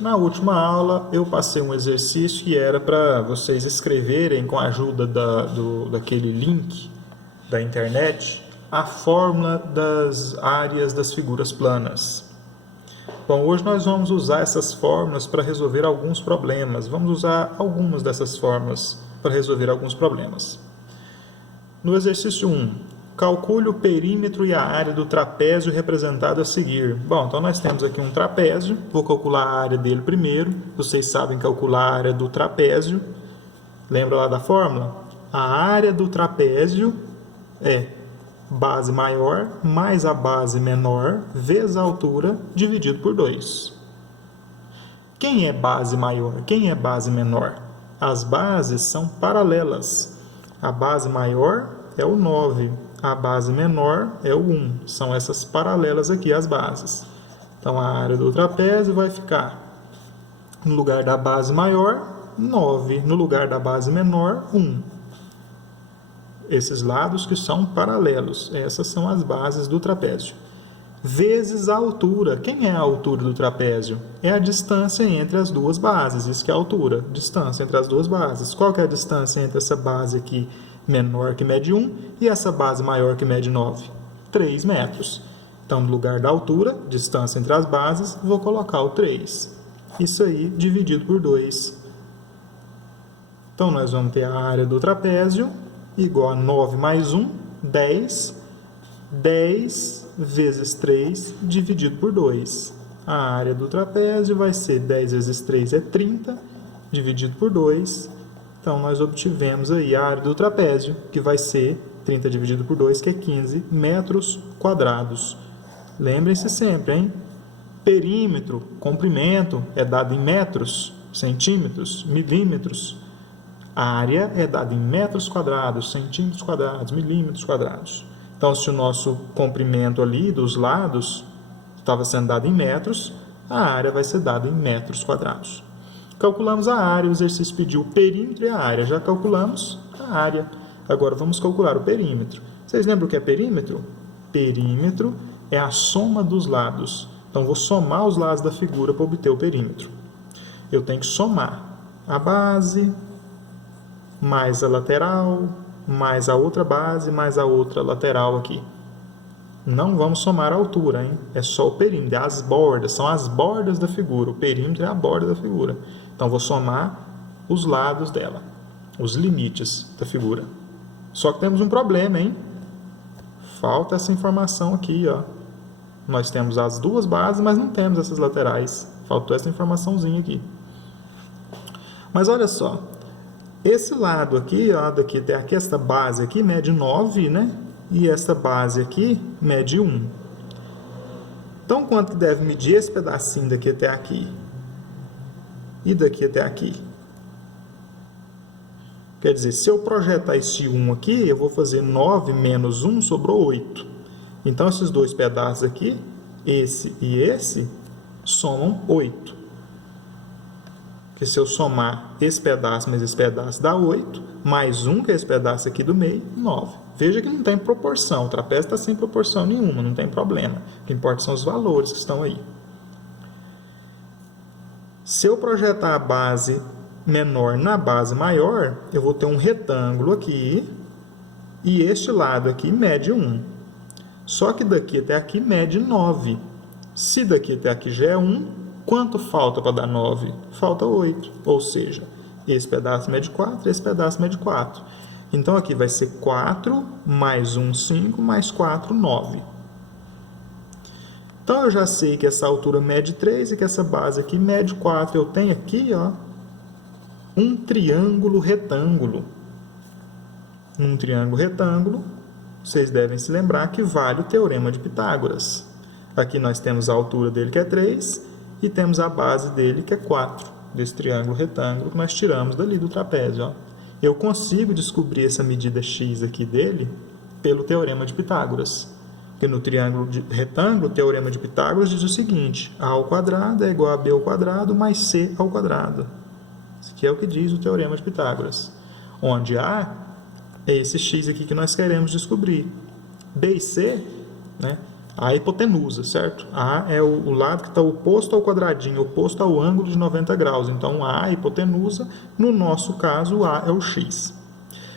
Na última aula eu passei um exercício que era para vocês escreverem com a ajuda daquele link da internet a fórmula das áreas das figuras planas. Bom, hoje nós vamos usar essas fórmulas para resolver alguns problemas. Vamos usar algumas dessas fórmulas para resolver alguns problemas. No exercício 1, calcule o perímetro e a área do trapézio representado a seguir. Bom, então nós temos aqui um trapézio, vou calcular a área dele primeiro. Vocês sabem calcular a área do trapézio. Lembra lá da fórmula? A área do trapézio é base maior mais a base menor vezes a altura dividido por 2. Quem é base maior? Quem é base menor? As bases são paralelas. A base maior é o 9, a base menor é o 1. São essas paralelas aqui, as bases. Então, a área do trapézio vai ficar, no lugar da base maior, 9. No lugar da base menor, 1. Esses lados que são paralelos. Essas são as bases do trapézio. Vezes a altura. Quem é a altura do trapézio? É a distância entre as duas bases. Isso que é a altura. Distância entre as duas bases. Qual que é a distância entre essa base aqui menor, que mede 1, e essa base maior, que mede 9? 3 metros. Então, no lugar da altura, distância entre as bases, vou colocar o 3. Isso aí dividido por 2. Então, nós vamos ter a área do trapézio igual a 9 mais 1, 10. 10 vezes 3 dividido por 2. A área do trapézio vai ser 10 vezes 3 é 30, dividido por 2. Então, nós obtivemos aí a área do trapézio, que vai ser 30 dividido por 2, que é 15 metros quadrados. Lembrem-se sempre, hein? Perímetro, comprimento, é dado em metros, centímetros, milímetros. A área é dada em metros quadrados, centímetros quadrados, milímetros quadrados. Então, se o nosso comprimento ali dos lados estava sendo dado em metros, a área vai ser dada em metros quadrados. Calculamos a área, o exercício pediu o perímetro e a área. Já calculamos a área. Agora vamos calcular o perímetro. Vocês lembram o que é perímetro? Perímetro é a soma dos lados. Então, vou somar os lados da figura para obter o perímetro. Eu tenho que somar a base mais a lateral, mais a outra base, mais a outra lateral aqui. Não vamos somar a altura, hein? É só o perímetro, é as bordas, são as bordas da figura. O perímetro é a borda da figura. Então, vou somar os lados dela, os limites da figura. Só que temos um problema, hein? Falta essa informação aqui, ó. Nós temos as duas bases, mas não temos essas laterais. Faltou essa informaçãozinha aqui. Mas olha só. Esse lado aqui, ó, daqui até aqui, essa base aqui mede 9, né? E essa base aqui mede 1. Então, quanto deve medir esse pedacinho daqui até aqui? E daqui até aqui? Quer dizer, se eu projetar esse 1 aqui, eu vou fazer 9 menos 1, sobrou 8. Então, esses dois pedaços aqui, esse e esse, somam 8. Porque se eu somar esse pedaço mais esse pedaço dá 8, mais 1, que é esse pedaço aqui do meio, 9. Veja que não tem proporção, o trapézio está sem proporção nenhuma, não tem problema. O que importa são os valores que estão aí. Se eu projetar a base menor na base maior, eu vou ter um retângulo aqui, e este lado aqui mede 1. Só que daqui até aqui mede 9. Se daqui até aqui já é 1, quanto falta para dar 9? Falta 8. Ou seja, esse pedaço mede 4, esse pedaço mede 4. Então, aqui vai ser 4 mais 1, 5, mais 4, 9. Então, eu já sei que essa altura mede 3 e que essa base aqui mede 4. Eu tenho aqui, ó, um triângulo retângulo. Um triângulo retângulo, vocês devem se lembrar que vale o teorema de Pitágoras. Aqui nós temos a altura dele, que é 3, e temos a base dele, que é 4, desse triângulo retângulo que nós tiramos dali do trapézio. Ó. Eu consigo descobrir essa medida x aqui dele pelo teorema de Pitágoras. Porque no triângulo retângulo, o teorema de Pitágoras diz o seguinte: a ao quadrado é igual a b ao quadrado mais c ao quadrado. Isso aqui é o que diz o teorema de Pitágoras. Onde a é esse x aqui que nós queremos descobrir. B e c, né, A hipotenusa, certo? A é o lado que está oposto ao quadradinho, oposto ao ângulo de 90 graus. Então, A é a hipotenusa, no nosso caso, A é o x.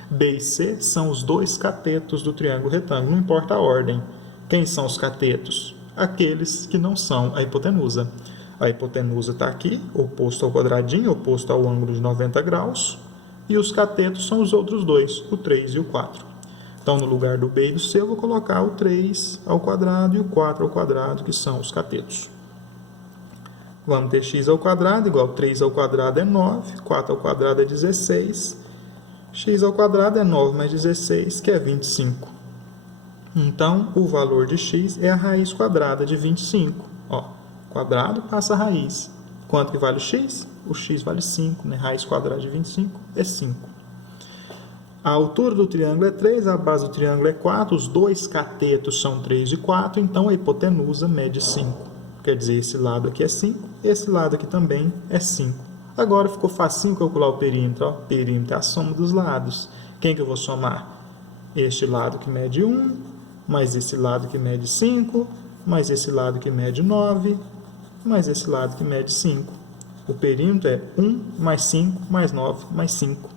B e C são os dois catetos do triângulo retângulo, não importa a ordem. Quem são os catetos? Aqueles que não são a hipotenusa. A hipotenusa está aqui, oposto ao quadradinho, oposto ao ângulo de 90 graus. E os catetos são os outros dois, o 3 e o 4. Então, no lugar do B e do C, eu vou colocar o 3 ao quadrado e o 4 ao quadrado, que são os catetos. Vamos ter x ao quadrado igual 3 ao quadrado é 9, 4 ao quadrado é 16. X ao quadrado é 9 mais 16, que é 25. Então, o valor de x é a raiz quadrada de 25. Ó, quadrado passa a raiz. Quanto que vale o x? O x vale 5, né? Raiz quadrada de 25 é 5. A altura do triângulo é 3, a base do triângulo é 4, os dois catetos são 3 e 4, então a hipotenusa mede 5. Quer dizer, esse lado aqui é 5, esse lado aqui também é 5. Agora ficou facinho calcular o perímetro. Ó. Perímetro é a soma dos lados. Quem que eu vou somar? Este lado que mede 1, mais esse lado que mede 5, mais esse lado que mede 9, mais esse lado que mede 5. O perímetro é 1 mais 5 mais 9 mais 5.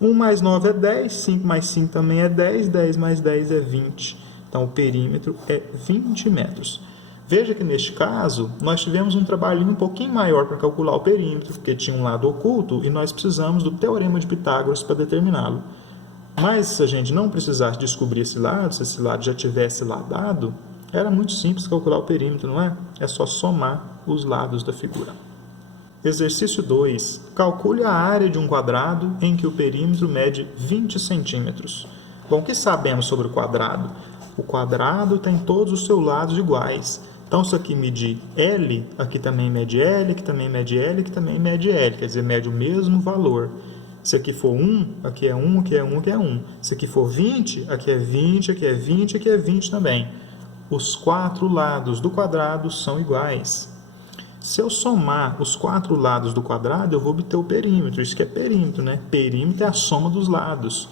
1 mais 9 é 10, 5 mais 5 também é 10, 10 mais 10 é 20. Então, o perímetro é 20 metros. Veja que, neste caso, nós tivemos um trabalhinho um pouquinho maior para calcular o perímetro, porque tinha um lado oculto e nós precisamos do Teorema de Pitágoras para determiná-lo. Mas, se a gente não precisasse descobrir esse lado, se esse lado já tivesse lá dado, era muito simples calcular o perímetro, não é? É só somar os lados da figura. Exercício 2. Calcule a área de um quadrado em que o perímetro mede 20 centímetros. Bom, o que sabemos sobre o quadrado? O quadrado tem todos os seus lados iguais. Então, se aqui medir L, aqui também mede L, aqui também mede L, aqui também mede L. Quer dizer, mede o mesmo valor. Se aqui for 1, aqui é 1, aqui é 1, aqui é 1. Se aqui for 20, aqui é 20, aqui é 20, aqui é 20 também. Os quatro lados do quadrado são iguais. Se eu somar os quatro lados do quadrado, eu vou obter o perímetro. Isso que é perímetro, né? Perímetro é a soma dos lados.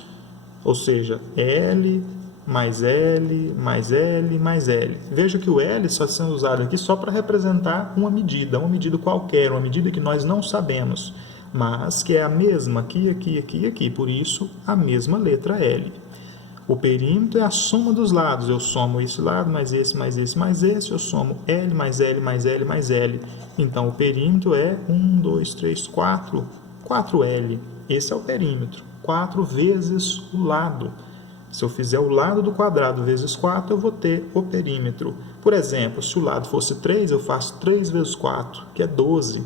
Ou seja, L mais L mais L mais L. Veja que o L está sendo usado aqui só para representar uma medida qualquer, uma medida que nós não sabemos, mas que é a mesma aqui, aqui, aqui e aqui. Por isso, a mesma letra L. O perímetro é a soma dos lados. Eu somo esse lado, mais esse, mais esse, mais esse. Eu somo L mais L mais L mais L. Então, o perímetro é 1, 2, 3, 4. 4L. Esse é o perímetro. 4 vezes o lado. Se eu fizer o lado do quadrado vezes 4, eu vou ter o perímetro. Por exemplo, se o lado fosse 3, eu faço 3 vezes 4, que é 12.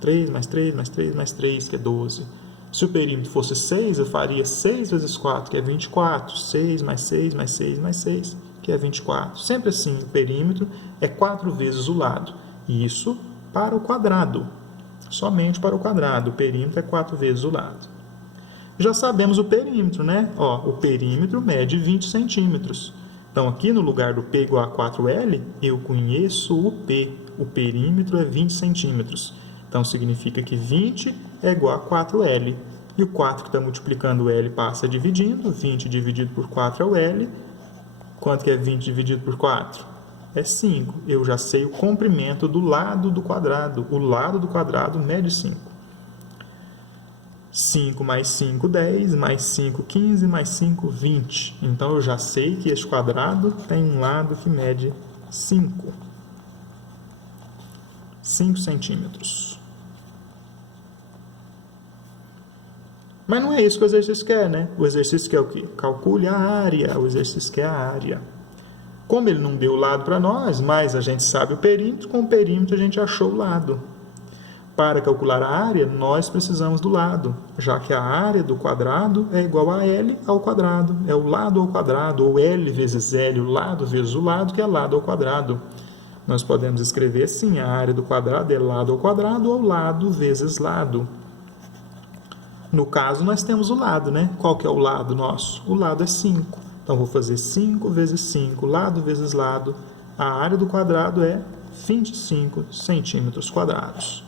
3 mais 3 mais 3 mais 3, que é 12. Se o perímetro fosse 6, eu faria 6 vezes 4, que é 24. 6 mais 6 mais 6 mais 6, que é 24. Sempre assim, o perímetro é 4 vezes o lado. Isso para o quadrado. Somente para o quadrado. O perímetro é 4 vezes o lado. Já sabemos o perímetro, né? Ó, o perímetro mede 20 centímetros. Então, aqui no lugar do P igual a 4L, eu conheço o P. O perímetro é 20 centímetros. Então, significa que 20 é igual a 4L. E o 4 que está multiplicando o L passa dividindo. 20 dividido por 4 é o L. Quanto que é 20 dividido por 4? É 5. Eu já sei o comprimento do lado do quadrado. O lado do quadrado mede 5. 5 mais 5, 10. Mais 5, 15. Mais 5, 20. Então, eu já sei que este quadrado tem um lado que mede 5. 5 centímetros. Mas não é isso que o exercício quer, né? O exercício quer o quê? Calcule a área. O exercício quer a área. Como ele não deu o lado para nós, mas a gente sabe o perímetro, com o perímetro a gente achou o lado. Para calcular a área, nós precisamos do lado, já que a área do quadrado é igual a L ao quadrado. É o lado ao quadrado, ou L vezes L, o lado vezes o lado, que é lado ao quadrado. Nós podemos escrever assim, a área do quadrado é lado ao quadrado, ou lado vezes lado. No caso, nós temos o lado, né? Qual que é o lado nosso? O lado é 5. Então, vou fazer 5 vezes 5, lado vezes lado. A área do quadrado é 25 centímetros quadrados.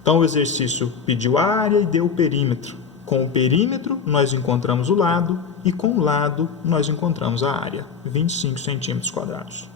Então, o exercício pediu a área e deu o perímetro. Com o perímetro, nós encontramos o lado. e com o lado nós encontramos a área, 25 centímetros quadrados.